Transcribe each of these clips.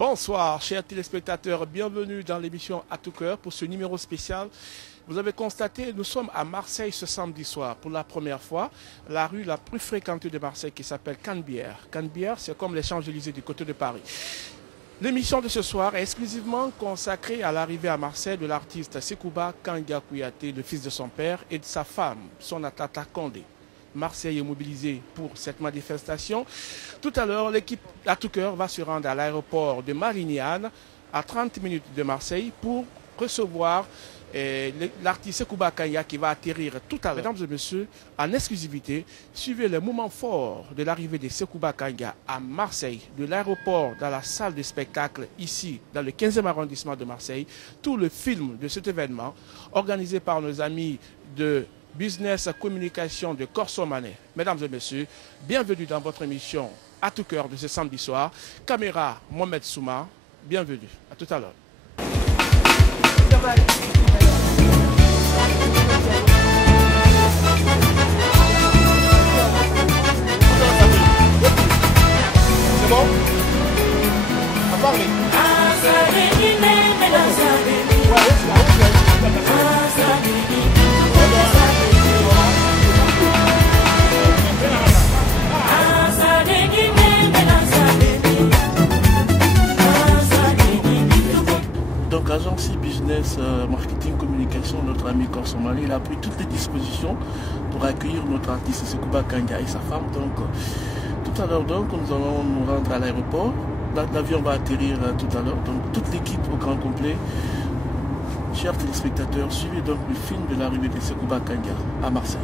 Bonsoir chers téléspectateurs, bienvenue dans l'émission À tout cœur pour ce numéro spécial. Vous avez constaté, nous sommes à Marseille ce samedi soir pour la première fois, la rue la plus fréquentée de Marseille qui s'appelle Canebière. Canebière, c'est comme les Champs-Élysées du côté de Paris. L'émission de ce soir est exclusivement consacrée à l'arrivée à Marseille de l'artiste Sekouba Kanga Kouyaté, le fils de son père et de sa femme, Sonatata Condé. Marseille est mobilisée pour cette manifestation. Tout à l'heure, l'équipe À tout cœur va se rendre à l'aéroport de Marignane, à 30 minutes de Marseille, pour recevoir l'artiste Sekouba Kanga qui va atterrir tout à l'heure. Mesdames et messieurs, en exclusivité, suivez le moment fort de l'arrivée de Sekouba Kanga à Marseille, de l'aéroport dans la salle de spectacle ici, dans le 15e arrondissement de Marseille. Tout le film de cet événement, organisé par nos amis de Business Communication de Corso Manet. Mesdames et messieurs, bienvenue dans votre émission À tout cœur de ce samedi soir. Caméra Mohamed Souma, bienvenue. À tout à l'heure. C'est bon? À parler. Donc, agence Business Marketing Communication, notre ami Corso Manet, il a pris toutes les dispositions pour accueillir notre artiste Sekouba Kanga et sa femme. Donc, tout à l'heure, nous allons nous rendre à l'aéroport. L'avion va atterrir tout à l'heure. Donc, toute l'équipe au grand complet. Chers téléspectateurs, suivez donc le film de l'arrivée de Sekouba Kanga à Marseille.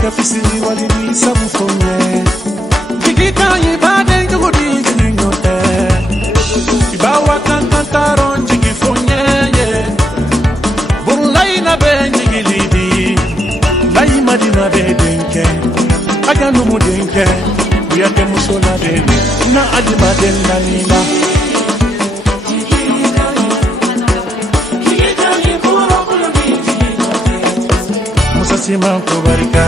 Kafisini walini sabufonye Bigita yibade ngudi nyote Ibawa kantaron jigifonye Burlai na benji gilidi Lai madina be denke Aganu mudenke Uyate musona bebe Na adima denna nina Musasima kubarika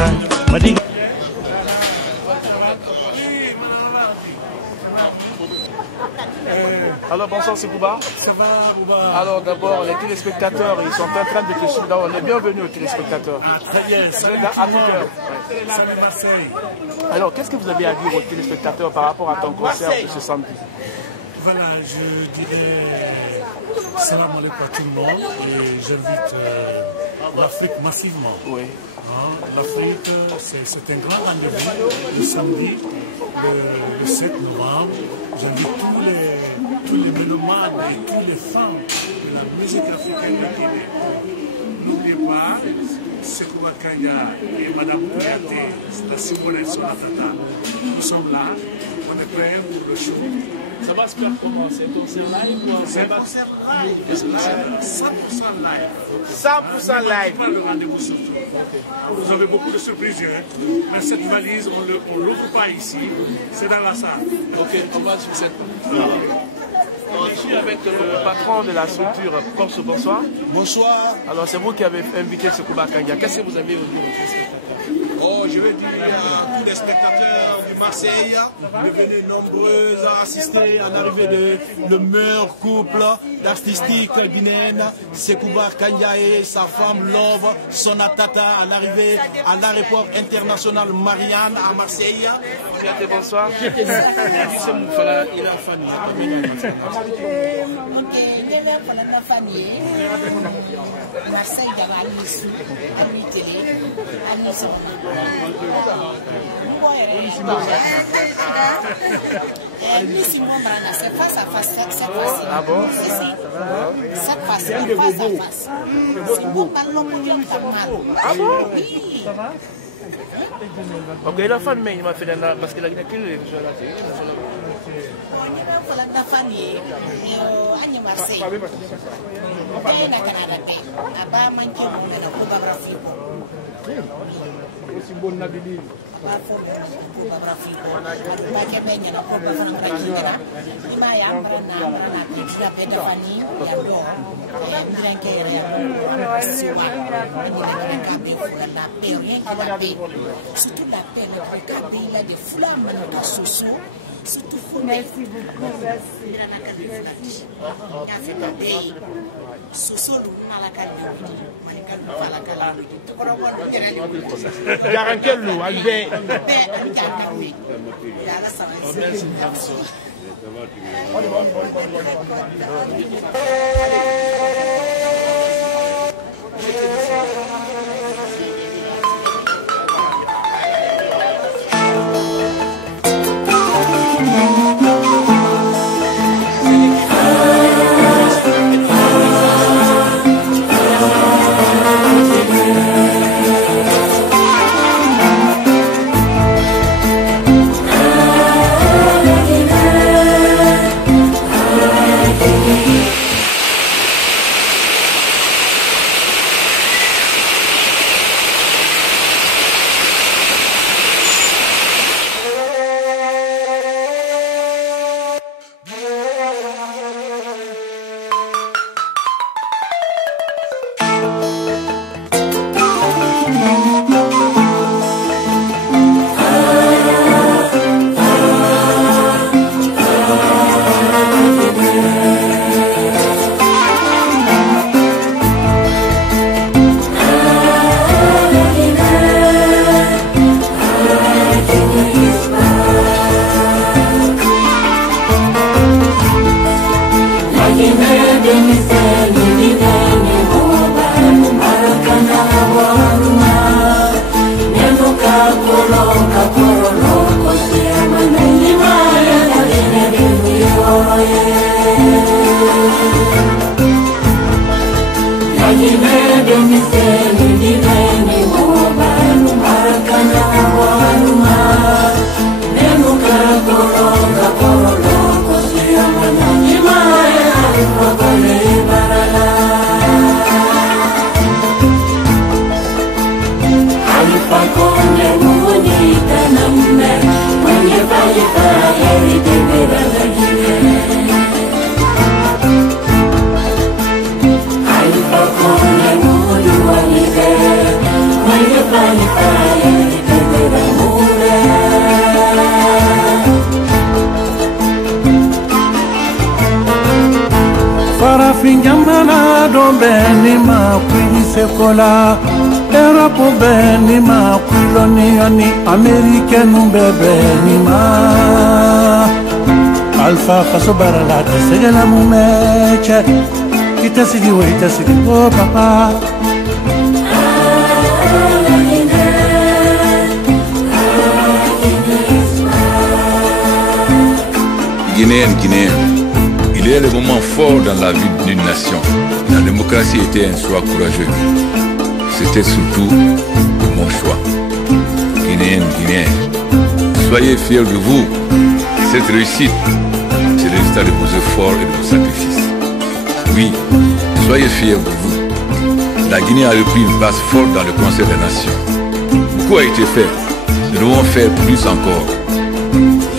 Alors bonsoir Sekouba. Ça va, Bouba? Alors d'abord les téléspectateurs, ils sont en train de te suivre. On est bienvenus aux téléspectateurs. Très bien, salut À tout cœur. Salut Marseille. Alors qu'est-ce que vous avez à dire aux téléspectateurs par rapport à ton concert de ce samedi? Voilà, je dirais salam alaikum à tout le monde et j'invite l'Afrique massivement. Oui. L'Afrique, c'est un grand rendez-vous le samedi, le 7 novembre. J'invite tous les mélomanes et tous les fans de la musique africaine de Guinée. N'oubliez pas, Sekouba Kanga et Madame Kouyaté, la Simone Sonatata, nous sommes là, on est prêts pour le show. Ça va se faire comment? C'est un concert live ou un C'est un concert live, 100% live. 100% live. Pas le rendez-vous surtout. Vous avez beaucoup de surprises, hein? Mais cette valise, on ne l'ouvre pas ici, c'est dans la salle. Ok, on va sur cette. Je suis avec le patron de la structure Corso, bonsoir. Bonsoir. Alors c'est vous qui avez invité Sekouba Kanga. Qu'est-ce que vous avez au niveau? Oh, je veux dire à tous les spectateurs de Marseille de venir nombreux à assister à l'arrivée de le meilleur couple d'artistique guinéenne, Sekouba Kanga et sa femme Love, Sonatata, en arrivée à l'aéroport international Marignane à Marseille. Bonsoir. Marseille d'abord à télé, à maison. C'est face à face, c'est facile. Ah bon? C'est facile, face à face. C'est bon, parlons pour dire que ça mal. Ah bon? Oui. Ça va? Ok, la fan, mais il m'a fait parce qu'il a gagné la famille, à Marseille. Et na Canada, à bas manqué mon photographie. aussi bon nabili. Surtout la paix, il y a des flammes dans nos sociaux. Merci beaucoup. Fingambana do beni ma kwili sekola Europe beni ma kwilonioni Amerike numbe beni ma Alfa faso barala tesegela mumeche Itasigi wa itasigi oh papa Guinéenne, il y a des moments forts dans la vie d'une nation. La démocratie était un choix courageux. C'était surtout mon choix. Guinéenne, soyez fiers de vous. Cette réussite, c'est le résultat de vos efforts et de vos sacrifices. Oui, soyez fiers de vous. La Guinée a repris une place forte dans le Conseil des Nations. Beaucoup a été fait. Nous devons faire plus encore.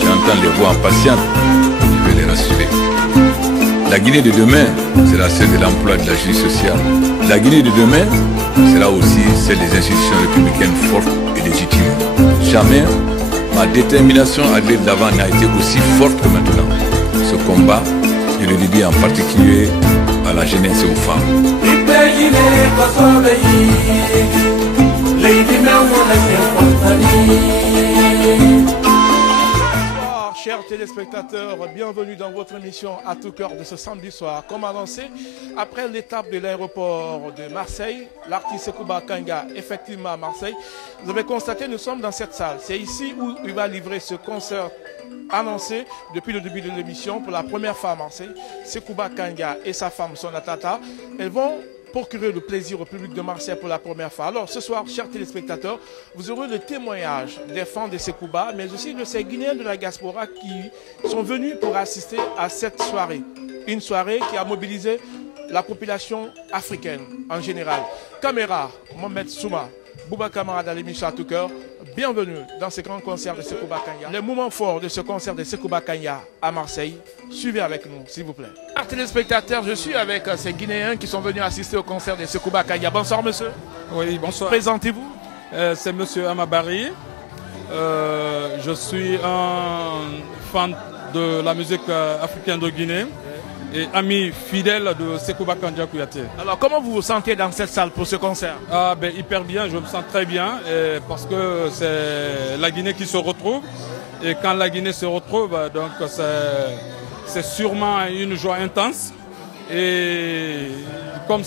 J'entends les voix impatientes. Je vais les rassurer. La Guinée de demain sera celle de l'emploi de la justice sociale. La Guinée de demain sera aussi celle des institutions républicaines fortes et légitimes. Jamais ma détermination à aller de l'avant n'a été aussi forte que maintenant. Ce combat, je le dédie en particulier à la jeunesse et aux femmes. Chers téléspectateurs, bienvenue dans votre émission À tout cœur de ce samedi soir. Comme annoncé, après l'étape de l'aéroport de Marseille, l'artiste Sekouba Kanga, effectivement à Marseille, vous avez constaté, nous sommes dans cette salle. C'est ici où il va livrer ce concert annoncé depuis le début de l'émission pour la première fois à Marseille. Sekouba Kanga et sa femme Sonatata, elles vont procurer le plaisir au public de Marseille pour la première fois. Alors ce soir, chers téléspectateurs, vous aurez le témoignage des fans de Sekouba, mais aussi de ces Guinéens de la diaspora qui sont venus pour assister à cette soirée. Une soirée qui a mobilisé la population africaine en général. Caméra, Mohamed Souma, Bouba Kamara dans l'émission À tout cœur. Bienvenue dans ce grand concert de Sekouba Kanga. Les moments forts de ce concert de Sekouba Kanga à Marseille. Suivez avec nous, s'il vous plaît. Chers téléspectateurs, je suis avec ces Guinéens qui sont venus assister au concert de Sekouba Kanga. Bonsoir, monsieur. Oui, bonsoir. Présentez-vous. C'est monsieur Amabari. Je suis un fan de la musique africaine de Guinée et ami fidèle de Sekouba Kanga Kouyaté. Alors, comment vous vous sentez dans cette salle pour ce concert? Ah, ben, hyper bien, je me sens très bien parce que c'est la Guinée qui se retrouve. Et quand la Guinée se retrouve, donc c'est sûrement une joie intense. Et comme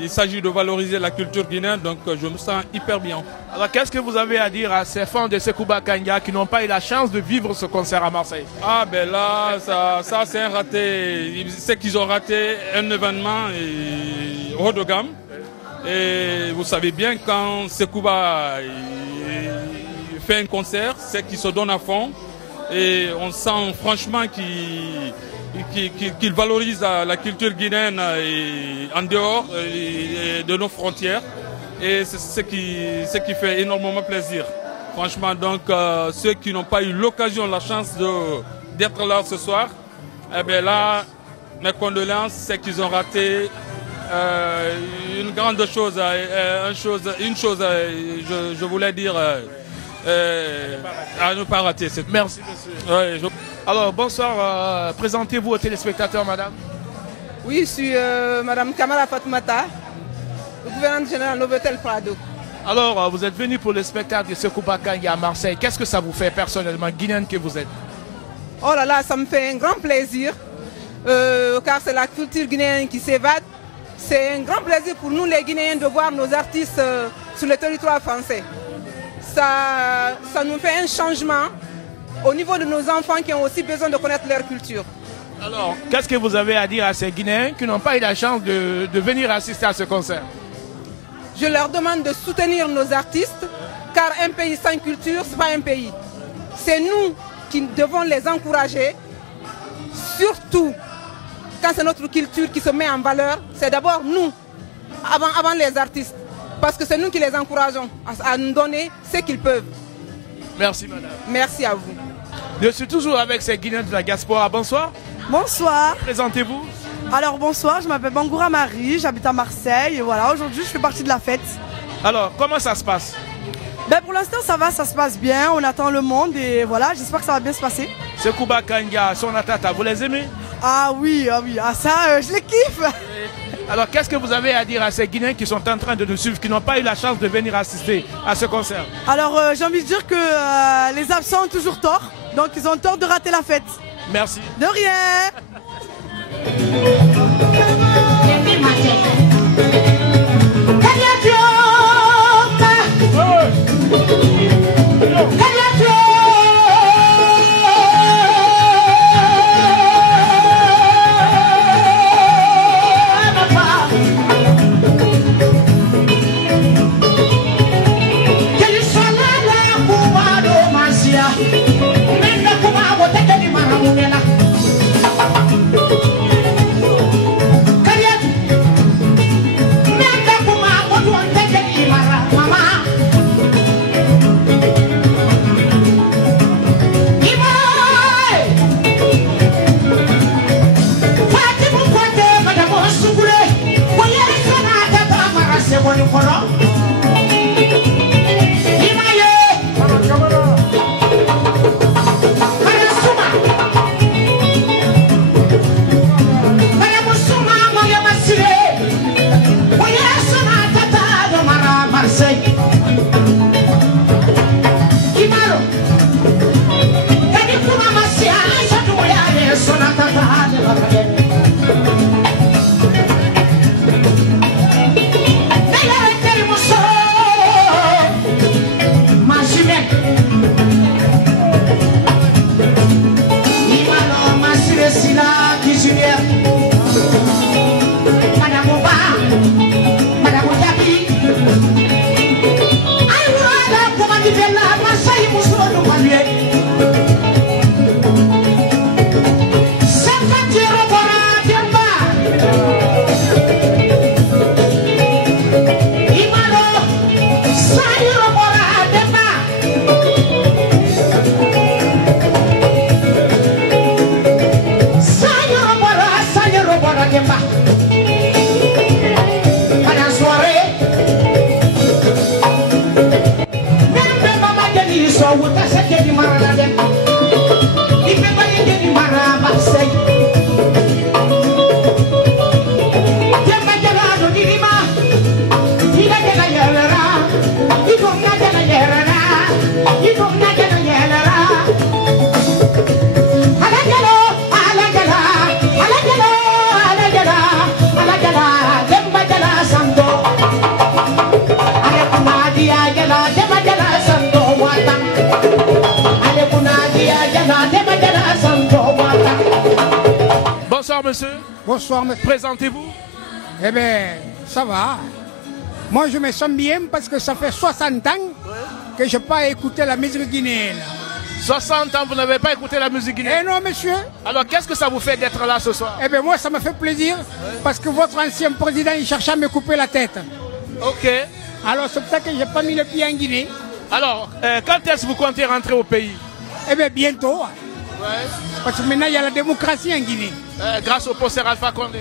il s'agit de valoriser la culture guinéenne, donc je me sens hyper bien. Alors qu'est-ce que vous avez à dire à ces fans de Sekouba Kanga qui n'ont pas eu la chance de vivre ce concert à Marseille? Ah ben là, ça c'est un raté. C'est qu'ils ont raté un événement haut de gamme. Et vous savez bien, quand Sekouba fait un concert, c'est qu'il se donne à fond. Et on sent franchement qu'il valorise la culture guinéenne en dehors de nos frontières. Et c'est ce qui fait énormément plaisir. Franchement, donc, ceux qui n'ont pas eu l'occasion, la chance d'être là ce soir, eh bien là, mes condoléances, c'est qu'ils ont raté une grande chose. Une chose, je voulais dire, à ne pas rater. Merci, monsieur. Alors, bonsoir. Présentez-vous aux téléspectateurs, madame. Oui, je suis madame Kamara Fatoumata, gouvernante générale Novotel Prado. Alors, vous êtes venu pour le spectacle de Sekouba Kanga à Marseille. Qu'est-ce que ça vous fait personnellement, guinéenne que vous êtes? Oh là là, ça me fait un grand plaisir, car c'est la culture guinéenne qui s'évade. C'est un grand plaisir pour nous les Guinéens de voir nos artistes sur le territoire français. Ça nous fait un changement au niveau de nos enfants qui ont aussi besoin de connaître leur culture. Alors, qu'est-ce que vous avez à dire à ces Guinéens qui n'ont pas eu la chance de venir assister à ce concert? Je leur demande de soutenir nos artistes, car un pays sans culture, ce n'est pas un pays. C'est nous qui devons les encourager, surtout quand c'est notre culture qui se met en valeur. C'est d'abord nous, avant les artistes, parce que c'est nous qui les encourageons à nous donner ce qu'ils peuvent. Merci, madame. Merci à vous. Je suis toujours avec ces Guinéens de la diaspora. Bonsoir. Bonsoir. Présentez-vous. Alors bonsoir, je m'appelle Bangoura Marie, j'habite à Marseille et voilà, aujourd'hui je fais partie de la fête. Alors, comment ça se passe? Ben pour l'instant ça va, ça se passe bien, on attend le monde et voilà, j'espère que ça va bien se passer. Sekouba Kanga, Sonatata, vous les aimez? Ah oui, ça je les kiffe. Alors qu'est-ce que vous avez à dire à ces Guinéens qui sont en train de nous suivre, qui n'ont pas eu la chance de venir assister à ce concert? Alors j'ai envie de dire que les absents ont toujours tort, donc ils ont tort de rater la fête. Merci. De rien. Marseille. wuta seke di marana dem ipe baye ke di mara Marseille Demba Jalado di Lima Ila jala yalera Igomna jala yalera Igomna jala yalera Ala jalo ala jala ala jalo ala jala ala jala Demba jala santo Ale kunadi jala Demba jala santo watan Ale kunadi jala Demba jala santo watan. Bonsoir monsieur. Bonsoir monsieur. Présentez-vous. Eh bien, ça va. Moi je me sens bien parce que ça fait 60 ans que je n'ai pas écouté la musique guinéenne. 60 ans, vous n'avez pas écouté la musique guinéenne? Eh non monsieur. Alors qu'est-ce que ça vous fait d'être là ce soir? Eh bien moi ça me fait plaisir parce que votre ancien président il cherchait à me couper la tête. Ok. Alors c'est pour ça que je n'ai pas mis le pied en Guinée. Alors, quand est-ce que vous comptez rentrer au pays? Eh bien bientôt. Ouais. Parce que maintenant il y a la démocratie en Guinée. Grâce au professeur Alpha Condé.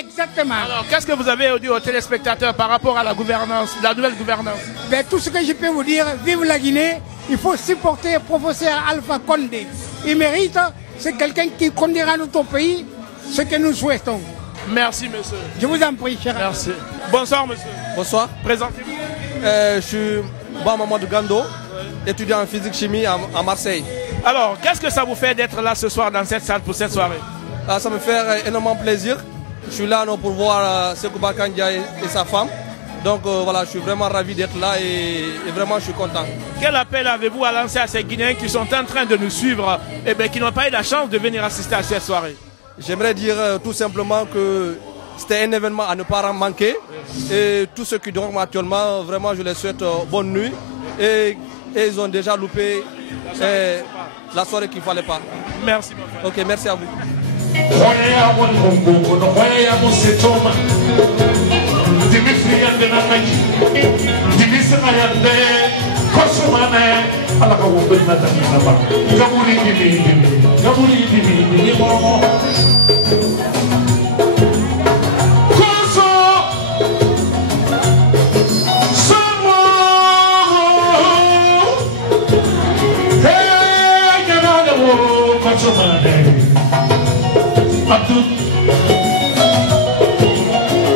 Exactement. Alors, qu'est-ce que vous avez dit aux téléspectateurs par rapport à la gouvernance, la nouvelle gouvernance? Ben, tout ce que je peux vous dire, vive la Guinée, il faut supporter le professeur Alpha Condé. Il mérite, c'est quelqu'un qui conduira notre pays, ce que nous souhaitons. Merci, monsieur. Je vous en prie, cher. Merci. Bonsoir, monsieur. Bonsoir. Présentez-vous. Je suis Bamamadou Gando, étudiant en physique-chimie à Marseille. Alors, qu'est-ce que ça vous fait d'être là ce soir dans cette salle pour cette soirée? Ça me fait énormément plaisir. Je suis là pour voir Sekouba Kandia et sa femme. Donc voilà, je suis vraiment ravi d'être là et vraiment je suis content. Quel appel avez-vous à lancer à ces Guinéens qui sont en train de nous suivre et bien, qui n'ont pas eu la chance de venir assister à cette soirée? J'aimerais dire tout simplement que c'était un événement à ne pas manquer. Et tous ceux qui dorment actuellement, vraiment je les souhaite bonne nuit. Et ils ont déjà loupé la soirée qu'il ne fallait pas. Merci mon frère. Ok, merci à vous.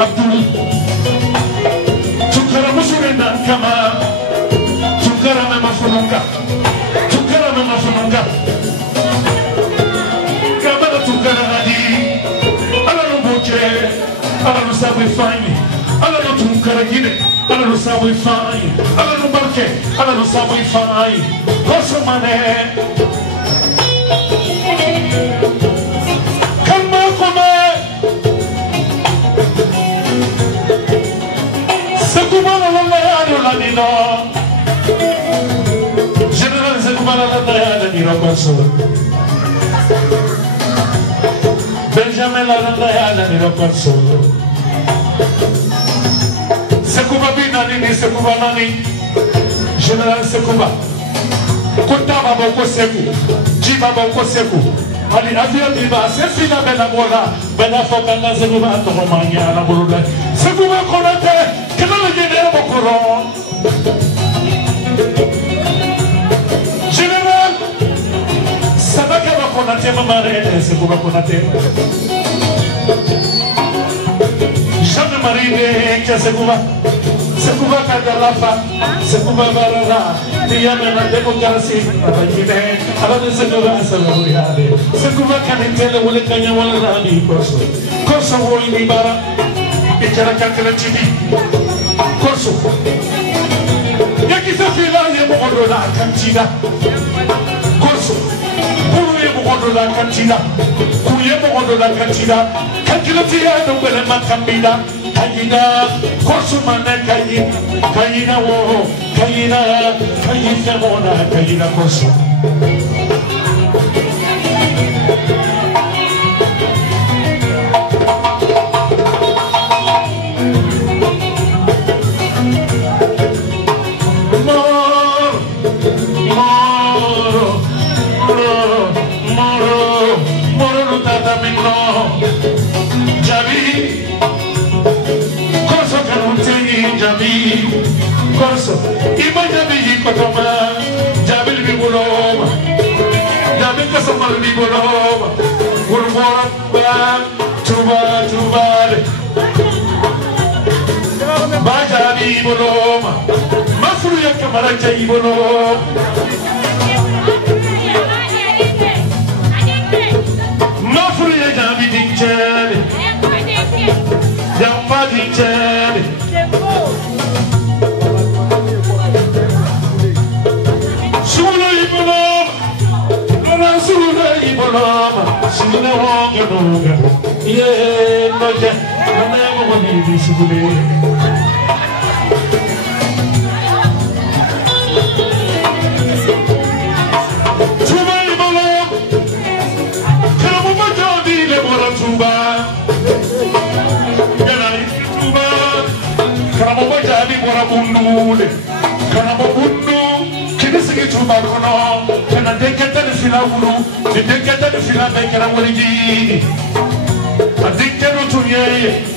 Abdul Chukara Musurenda Kama Chukara Memafununga Chukara Memafununga Kamara Chukara Hadi Ala Nubuche Ala Nusabu Fani Ala Nutukara Gine Ala Nusabu Fani Ala Nubarke Ala Nusabu Fani Kosomane General Sekubala Landaya Niro Konso Benjamin Landaya Niro Konso Sekuba Binani Sekuba Nani General Sekuba Kutaba Boko Seku Jiba Boko Seku Ali Adia Biba Sefina Benagola Benafokana Sekuba Tomania Naburuga Sekuba Konate Kenala Genera Bokoro Général, Sabaka va connaître ma marraine, c'est pour connaître. Jamais marié, c'est pour Kadalafa, c'est pour Barara, il y a même la démocratie, c'est pour Kanitele ou les Kanyawalani, Corso Wolibara, et Karakakalachibi, Corso. Yaki Safila Yemodo la cantina. Corso. Pouye Modo la cantina. Pouye Modo la cantina. Kakilatia no Belema Cambida. Kayina. Corso Mana Kayin. Kayina wo. Kayina. Kayina Mona. Kayina Corso. Corso, imagine me, Iboloma, Gurumora, Tuba, Bajabi Iboloma, Mafruya Kamaraja Iboloma, Mafruya Jabi Dinchel, Yamba Dinchel. Sula Iboloma, Sula Honga, yeah, no, yeah, no, never want to be Sula. Tuba Iboloma, Karamubajabi, Lebora Tuba, Ganai Tuba, Karamubajabi, Borabundu, Karabundu. Sigi tuba kono kana deketa de fila wulu de deketa de fila be kala waliji adikenu tuye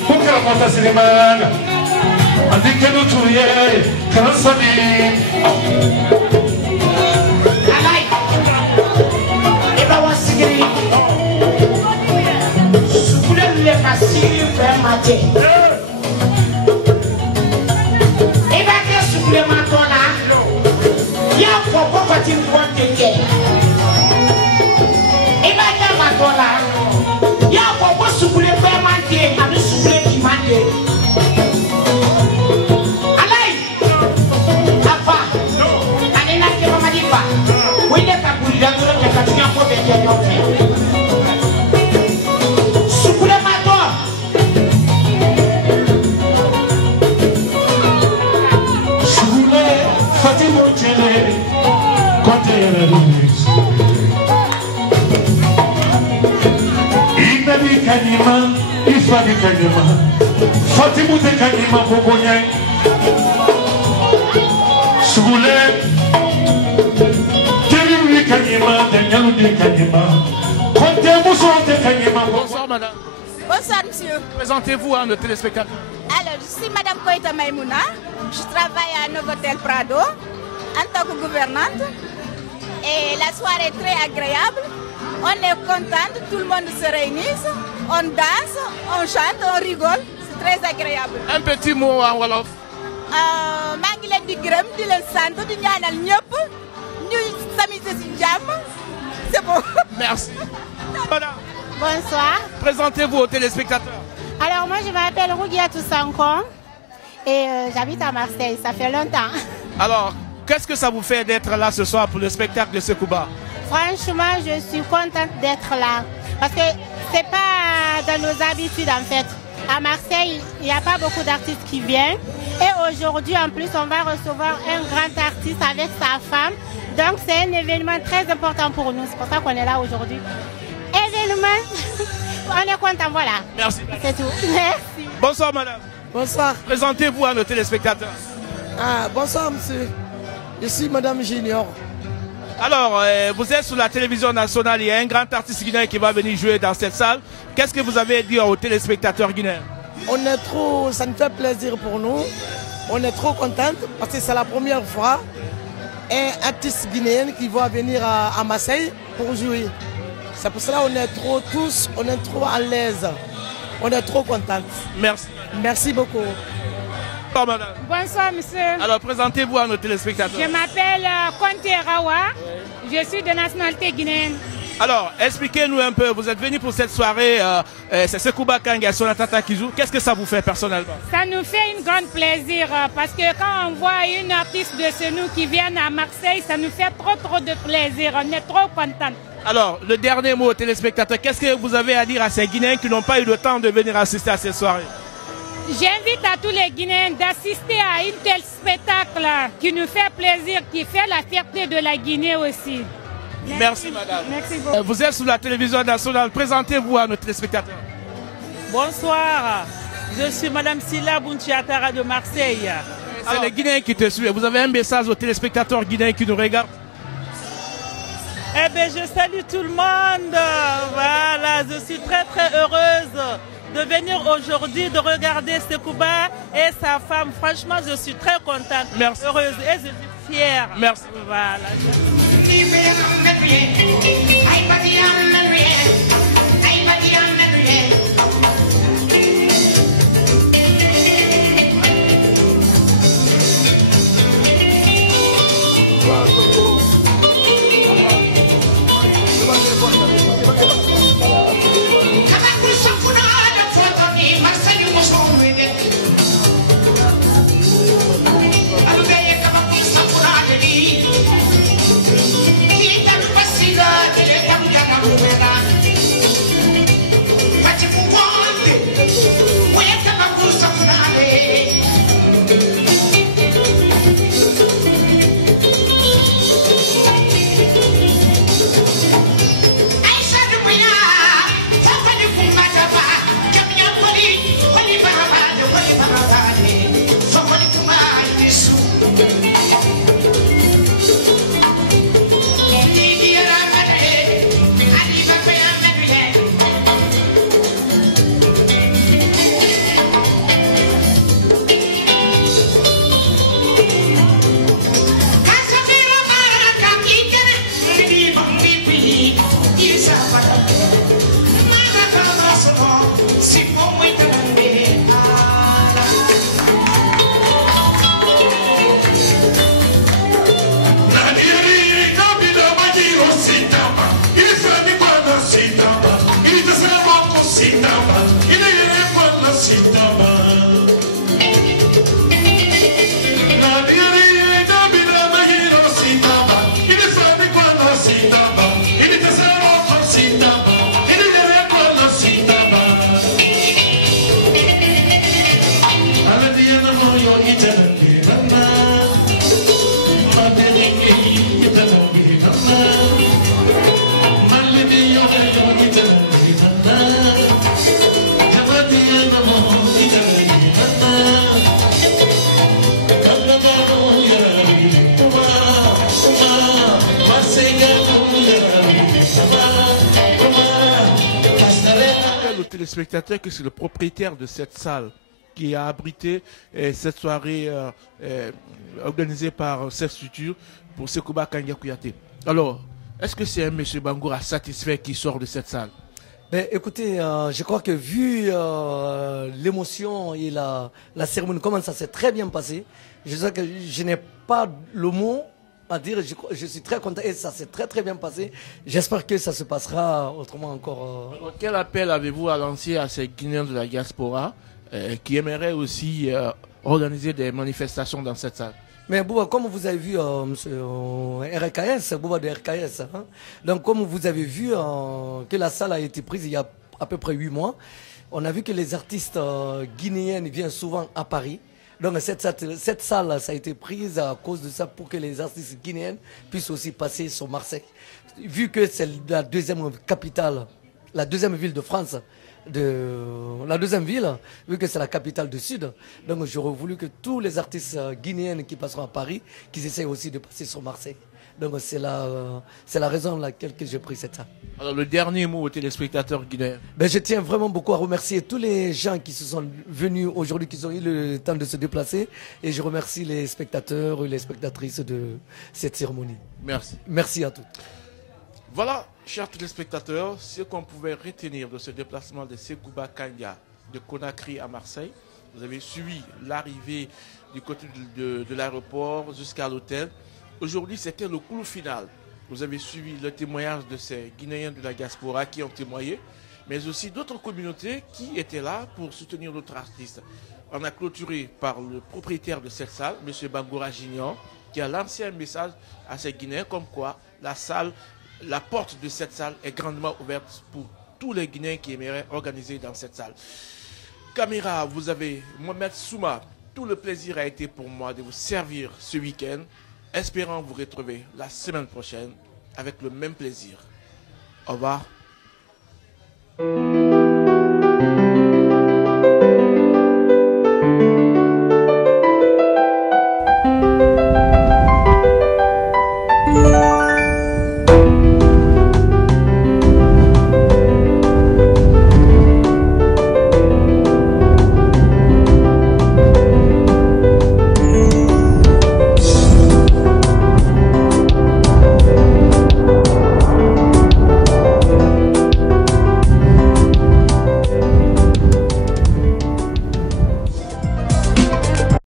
kukara mota sirimanga adikenu tuye kana sabi alai eba wasigiri sukule le masiri fermate eba ke sukule matona ya popo pati mponte ke eba ya matola ya popo sukule fermante abi sukule kimande alai apa anena ke mama dipa wende ka kulida ngoro ke katunya ko be ke nyofe sukule mato sukule Fatimo Chele Kotere Lumis Inabi Kanima Ifadi Kanima Fatimu de Kanima Bobonya Sugule Keriwi Kanima Danyalu de Kanima Kote Muso de Kanima. Bonsoir madame. Bonsoir monsieur. Présentez-vous à nos téléspectateurs. Alors, je suis madame Koïta Maïmouna. Je travaille à Novotel Prado en tant que gouvernante. Et la soirée est très agréable. On est contente, tout le monde se réunit. On danse, on chante, on rigole. C'est très agréable. Un petit mot en Wolof. maa ngi leen di gërëm di leen sant di ñaanal ñëpp ñu s'amuser ci jàmm. C'est bon. Merci. Bonsoir. Présentez-vous aux téléspectateurs. Alors moi je m'appelle Rougiatou Sanko et j'habite à Marseille, ça fait longtemps. Alors, qu'est-ce que ça vous fait d'être là ce soir pour le spectacle de Sekouba? Franchement, je suis contente d'être là parce que c'est pas dans nos habitudes en fait. À Marseille, il n'y a pas beaucoup d'artistes qui viennent. Et aujourd'hui, en plus, on va recevoir un grand artiste avec sa femme. Donc, c'est un événement très important pour nous. C'est pour ça qu'on est là aujourd'hui. Événement, on est content, voilà. Merci. C'est tout. Merci. Bonsoir, madame. Bonsoir. Présentez-vous à nos téléspectateurs. Bonsoir, monsieur. Je suis madame Junior. Alors, vous êtes sur la télévision nationale, il y a un grand artiste guinéen qui va venir jouer dans cette salle. Qu'est-ce que vous avez à dire aux téléspectateurs guinéens? On est trop, ça nous fait plaisir pour nous. On est trop contents parce que c'est la première fois un artiste guinéen qui va venir à Marseille pour jouer. C'est pour cela qu'on est trop tous, on est trop à l'aise. On est trop contents. Merci. Merci beaucoup. Bonsoir, madame. Bonsoir, monsieur. Alors, présentez-vous à nos téléspectateurs. Je m'appelle Conte Rawa. Je suis de nationalité guinéenne. Alors, expliquez-nous un peu. Vous êtes venu pour cette soirée. C'est Sekouba Kangia Sonatata qui joue. Qu'est-ce que ça vous fait personnellement? Ça nous fait un grand plaisir parce que quand on voit une artiste de chez nous qui vient à Marseille, ça nous fait trop de plaisir. On est trop contents. Alors, le dernier mot aux téléspectateurs. Qu'est-ce que vous avez à dire à ces Guinéens qui n'ont pas eu le temps de venir assister à cette soirée? J'invite à tous les Guinéens d'assister à un tel spectacle qui nous fait plaisir, qui fait la fierté de la Guinée aussi. Merci madame. Merci beaucoup. Vous êtes sur la télévision nationale. Présentez-vous à nos téléspectateurs. Bonsoir. Je suis madame Silla Bountiatara de Marseille. C'est les Guinéens qui te suivent. Vous avez un message aux téléspectateurs guinéens qui nous regardent? Eh bien, je salue tout le monde. Voilà, je suis très heureuse de venir aujourd'hui, de regarder Sekouba et sa femme. Franchement, je suis très contente, Merci. heureuse et je suis fière. Merci. Voilà. Téléspectateurs que c'est le propriétaire de cette salle qui a abrité cette soirée organisée par cette structure pour Sekouba Kandia Kouyaté. Alors, est-ce que c'est un M. Bangoura satisfait qui sort de cette salle? Ben, écoutez, je crois que vu l'émotion et la cérémonie, comment ça s'est très bien passé, je sais que je n'ai pas le mot à dire, je suis très content et ça s'est très bien passé. J'espère que ça se passera autrement encore. Quel appel avez-vous à lancer à ces Guinéens de la diaspora qui aimeraient aussi organiser des manifestations dans cette salle? Mais Bouba, comme vous avez vu, monsieur RKS, Bouba de RKS, hein, donc comme vous avez vu que la salle a été prise il y a à peu près 8 mois, on a vu que les artistes guinéens viennent souvent à Paris. Donc cette salle, ça a été prise à cause de ça pour que les artistes guinéens puissent aussi passer sur Marseille. Vu que c'est la deuxième capitale, la deuxième ville de France, la deuxième ville, vu que c'est la capitale du Sud, donc j'aurais voulu que tous les artistes guinéens qui passeront à Paris, qu'ils essayent aussi de passer sur Marseille. Donc c'est la raison pour laquelle j'ai pris cette salle. Alors le dernier mot aux téléspectateurs guinéens. Ben, je tiens vraiment beaucoup à remercier tous les gens qui se sont venus aujourd'hui, qui ont eu le temps de se déplacer. Et je remercie les spectateurs et les spectatrices de cette cérémonie. Merci. Merci à tous. Voilà, chers téléspectateurs, ce qu'on pouvait retenir de ce déplacement de Sekouba Kandia de Conakry à Marseille. Vous avez suivi l'arrivée du côté de l'aéroport jusqu'à l'hôtel. Aujourd'hui, c'était le coup final. Vous avez suivi le témoignage de ces Guinéens de la diaspora qui ont témoigné, mais aussi d'autres communautés qui étaient là pour soutenir notre artiste. On a clôturé par le propriétaire de cette salle, M. Bangoura Junior, qui a lancé un message à ces Guinéens comme quoi la porte de cette salle est grandement ouverte pour tous les Guinéens qui aimeraient organiser dans cette salle. Caméra, vous avez Mohamed Souma. Tout le plaisir a été pour moi de vous servir ce week-end. Espérons vous retrouver la semaine prochaine avec le même plaisir. Au revoir.